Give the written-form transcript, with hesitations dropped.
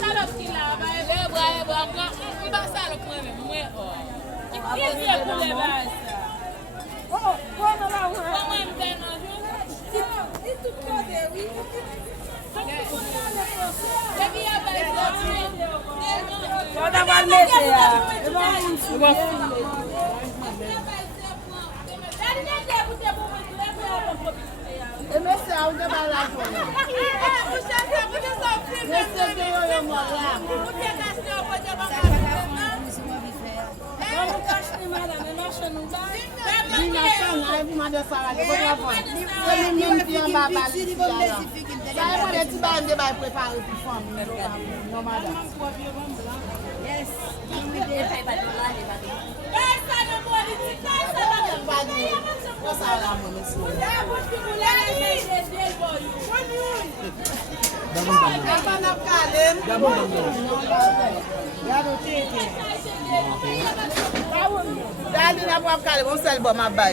salop ki la, ba e bra, ki ba salop mwen mwen ki diye pou le ba sa. Mwen mwen nan jou. Dali na po kale, on sel bo mabay.